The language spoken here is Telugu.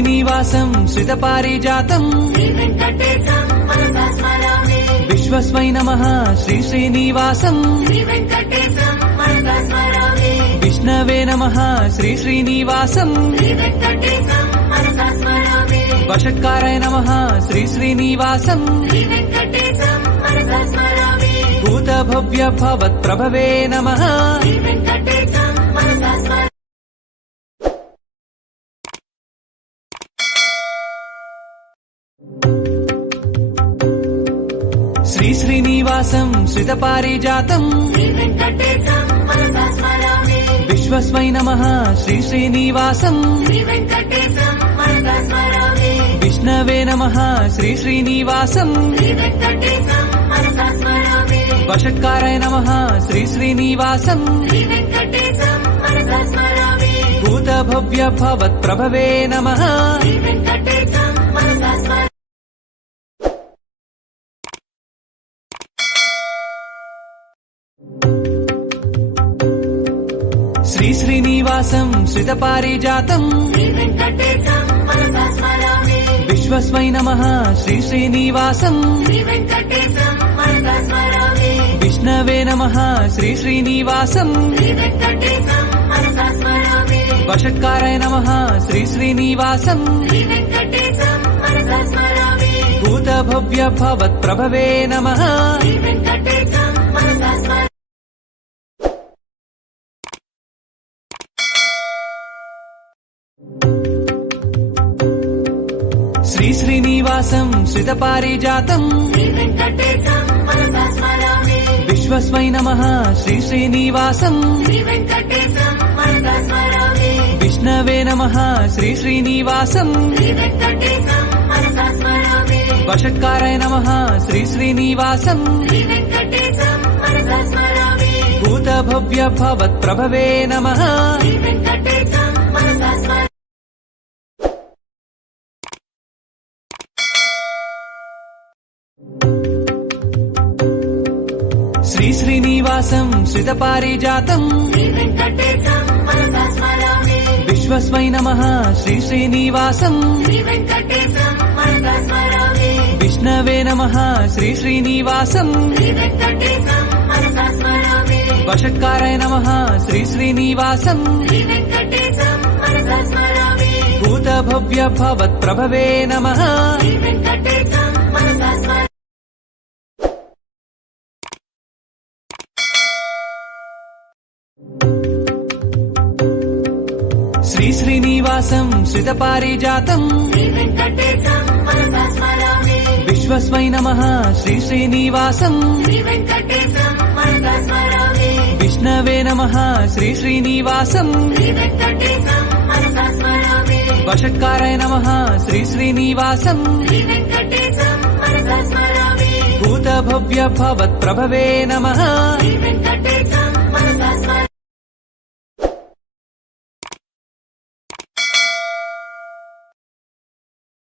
శ్రీశ్రీనివాసం శ్రితపారిజాతం విశ్వస్మై నమః శ్రీశ్రీనివాసం విష్ణవే నమః శ్రీశ్రీనివాసం వషట్కారాయ నమః శ్రీశ్రీనివాసం భూతభవ్య భవత్ప్రభవే నమః శ్రీశ్రీనివాసం శ్రితపారిజాతం విశ్వస్మై నమః శ్రీశ్రీనివాసం విష్ణవే నమః శ్రీశ్రీనివాసం వషట్కారాయ నమః శ్రీశ్రీనివాసం భూతభవ్య భవత్ప్రభవే నమః శ్రీశ్రీనివాసం శ్రితపారిజాతం విశ్వస్మై నమః శ్రీశ్రీనివాసం విష్ణవే నమః శ్రీశ్రీనివాసం వషట్కారాయ నమః శ్రీశ్రీనివాసం భూతభవ్య భవత్ప్రభవే నమః శ్రీశ్రీనివాసం శ్రితపారిజాతం విశ్వస్మై నమః శ్రీశ్రీనివాసం విష్ణవే నమః శ్రీశ్రీనివాసం వషట్కారాయ నమః శ్రీశ్రీనివాసం భూతభవ్య భవత్ప్రభవే నమః శ్రీశ్రీనివాసం శ్రితపారిజాతం విశ్వస్మై నమః శ్రీశ్రీనివాసం విష్ణవే నమః శ్రీశ్రీనివాసం వషట్కారాయ నమః శ్రీశ్రీనివాసం భూతభవ్య భవత్ప్రభవే నమః శ్రీశ్రీనివాసం శ్రితపారిజాతం విశ్వస్మై నమః శ్రీశ్రీనివాసం విష్ణవే నమః శ్రీశ్రీనివాసం వషట్కారాయ నమః శ్రీశ్రీనివాసం భూతభవ్య భవత్ప్రభవే నమః